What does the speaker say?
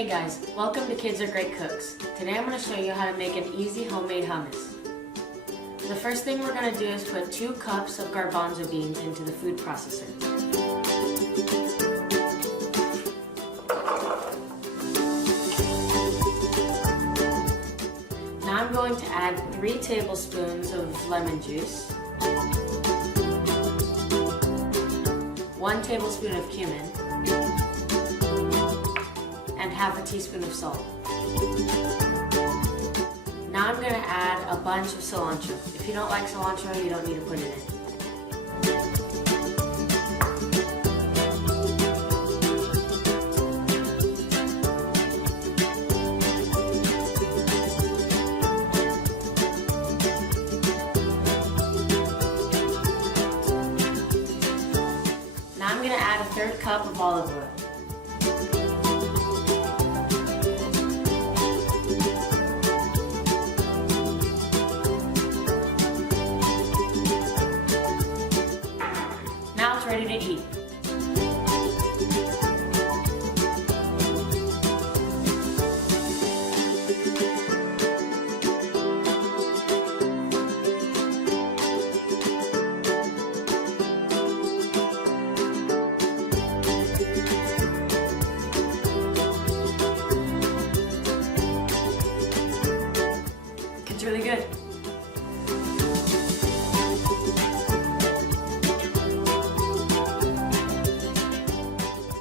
Hey guys, welcome to Kids Are Great Cooks. Today I'm going to show you how to make an easy homemade hummus. The first thing we're going to do is put 2 cups of garbanzo beans into the food processor. Now I'm going to add 3 tablespoons of lemon juice, 1 tablespoon of cumin, and half a teaspoon of salt. Now I'm going to add a bunch of cilantro. If you don't like cilantro, you don't need to put it in. Now I'm going to add a 1/3 cup of olive oil. Now it's ready to eat.